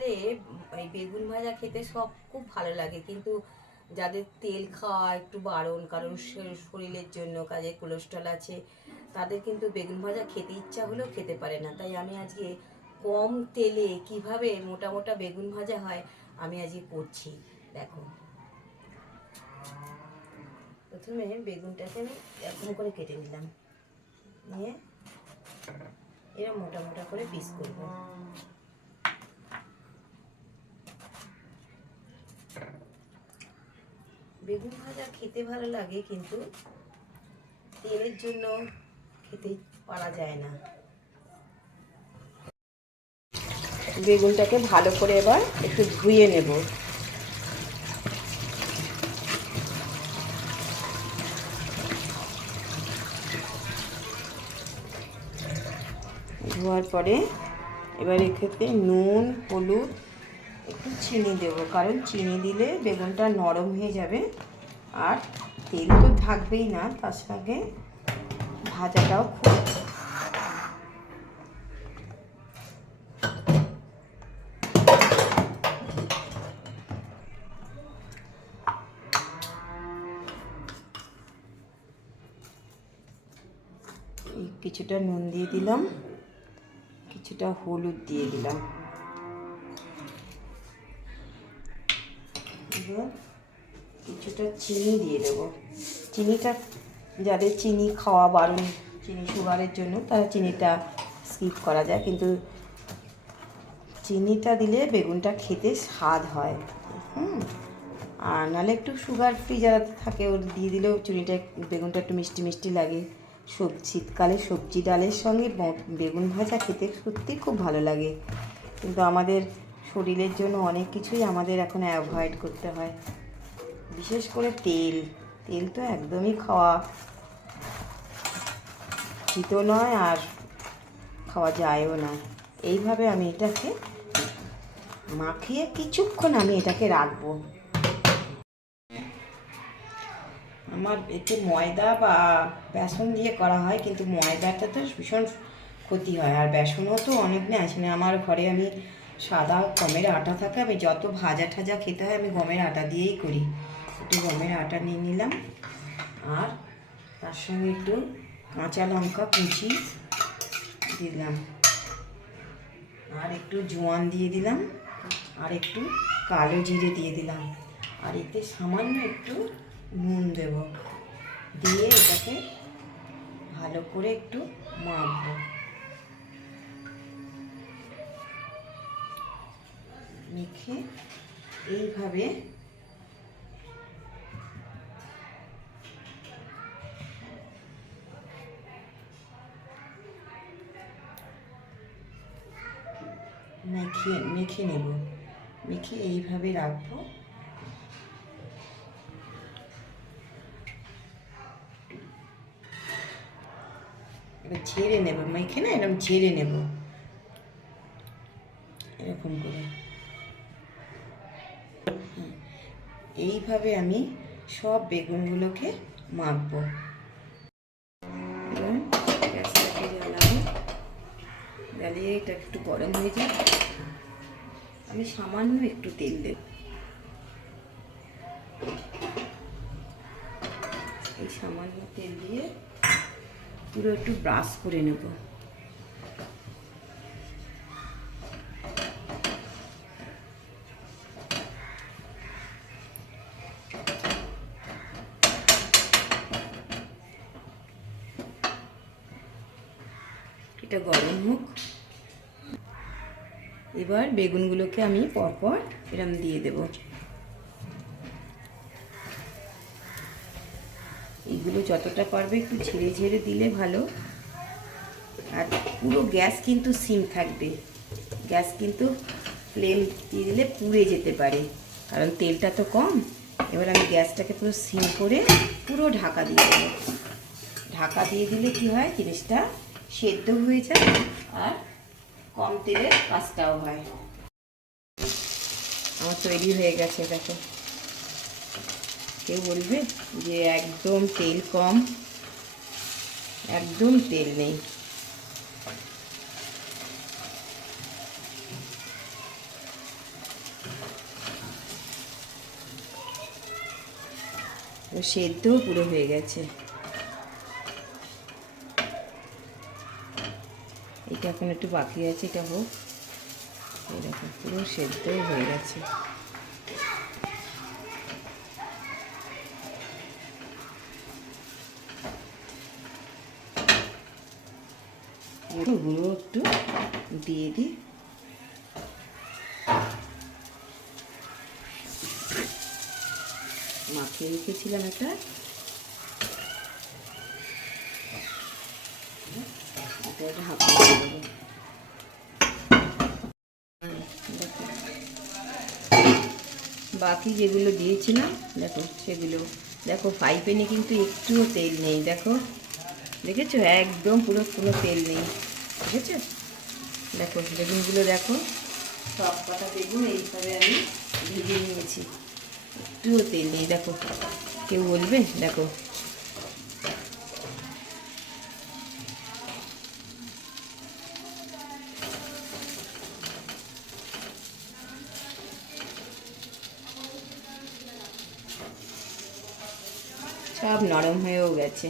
শীতকালে এই বেগুন ভাজা খেতে সব খুব ভালো লাগে, কিন্তু যাদের তেল খাওয়া একটু বারণ, কারণ শরীরের জন্য কাজে কোলেস্ট্রল আছে, তাদের কিন্তু বেগুন ভাজা খেতে ইচ্ছা হলেও খেতে পারে না। তাই আমি আজকে কম তেলে কিভাবে মোটা মোটা বেগুন ভাজা হয় আমি আজকে করছি। দেখো, প্রথমে বেগুনটাকে আমি এরকম করে কেটে নিলাম, নিয়ে এরকম মোটা মোটা করে পিস করবো। বেগুন ভাজা খেতে ভালো লাগে, কিন্তু তেলের জন্য খেতে পারা যায় না। বেগুনটাকে ভালো করে এবার একটু ধুয়ে নেব। ধোয়ার পরে এবার এক্ষেত্রে নুন, হলুদ, একটু চিনি দেবো, কারণ চিনি দিলে বেগুনটা নরম হয়ে যাবে, আর তেল তো থাকবেই না, তার সঙ্গে ভাজাটাও খুব কিছুটা নুন দিয়ে দিলাম, কিছুটা হলুদ দিয়ে দিলাম, কিছুটা চিনি দিয়ে দেবো। চিনিটা যাদের চিনি খাওয়া বারণ, চিনি সুগারের জন্য, তারা চিনিটা স্কিপ করা যায়, কিন্তু চিনিটা দিলে বেগুনটা খেতে স্বাদ হয়। আর নাহলে একটু সুগার ফ্রি যারা থাকে ওর দিয়ে দিলেও চিনিটা, বেগুনটা একটু মিষ্টি মিষ্টি লাগে। শীতকালে সবজি ডালের সঙ্গে বেগুন ভাজা খেতে সত্যি খুব ভালো লাগে, কিন্তু আমাদের শরীরের জন্য অনেক কিছুই আমাদের এখন অ্যাভয়েড করতে হয়, বিশেষ করে তেল। তেল তো একদমই খাওয়া উচিত নয়, আর খাওয়া যায়ও না। এইভাবে আমি এটাকে মাখিয়ে কিছুক্ষণ আমি এটাকে রাখবো। আমার এতে ময়দা বা বেসন দিয়ে করা হয়, কিন্তু ময়দাটা তো ভীষণ ক্ষতি হয়, আর বেসনও তো অনেক নেই আসে না। আমার ঘরে আমি সাদা গমের আটা থাকে, আমি যত ভাজা ঠাজা খেতে হয় আমি গমের আটা দিয়েই করি। একটু গমের আটা নিয়ে নিলাম, আর তার সঙ্গে একটু কাঁচা লঙ্কা কুচি দিলাম, আর একটু জোয়ান দিয়ে দিলাম, আর একটু কালো জিরে দিয়ে দিলাম, আর এতে সামান্য একটু নুন দেব, দিয়ে এটাকে ভালো করে একটু মাখবো। মেখে এইভাবে মেখে নেব, মেখে এইভাবে রাখবো। এবার ঝেড়ে নেব, মেখে না এরকম ঝেড়ে নেব, এরকম করে। এইভাবে আমি সব বেগুনগুলোকে মাখবো। গ্যাসটাকে জ্বালাবো, জ্বালিয়ে এটা একটু গরম হয়ে যায়, আমি সামান্য একটু তেল দেব। এই সামান্য তেল দিয়ে পুরো একটু ব্রাশ করে নেব। এটা গরম হোক। এবার বেগুনগুলোকে আমি পরপর এরম দিয়ে দেব। এইগুলো যতটা পারবে একটু ঝেড়ে ঝেড়ে দিলে ভালো, আর পুরো গ্যাস কিন্তু সিম থাকবে, গ্যাস কিন্তু ফ্লেম দিয়ে দিলে পুড়ে যেতে পারে, কারণ তেলটা তো কম। এবার আমি গ্যাসটাকে পুরো সিম করে পুরো ঢাকা দিয়ে দেবো। ঢাকা দিয়ে দিলে কি হয়, জিনিসটা সেদ্ধ হয়ে যায়, আর কম তেলে কাজটাও হয়। আমার তৈরি হয়ে গেছে, দেখো। কেউ বলবে যে একদম তেল কম, একদম তেল নেই। সেদ্ধও পুরো হয়ে গেছে। এটা এখন একটু বাকি আছে, এটা হোক। এরকম পুরো সেদ্ধও হয়ে গেছে। গুঁড়ো একটু দিয়ে দিই। মাখিয়ে রেখেছিলাম এটা, বাকি যেগুলো দিয়েছিলাম দেখো সেগুলো দেখো, ফ্রাই প্যানে কিন্তু একটুও তেল নেই, দেখো দেখেছো, একদম পুরো কোনো তেল নেই, দেখেছো? দেখো বেগুনগুলো দেখো, সব কটা বেগুন এইভাবে আমি ভেজে নিয়েছি, একটুও তেল নেই, দেখো। কেউ বলবে? দেখো সব নরম হয়েও গেছে।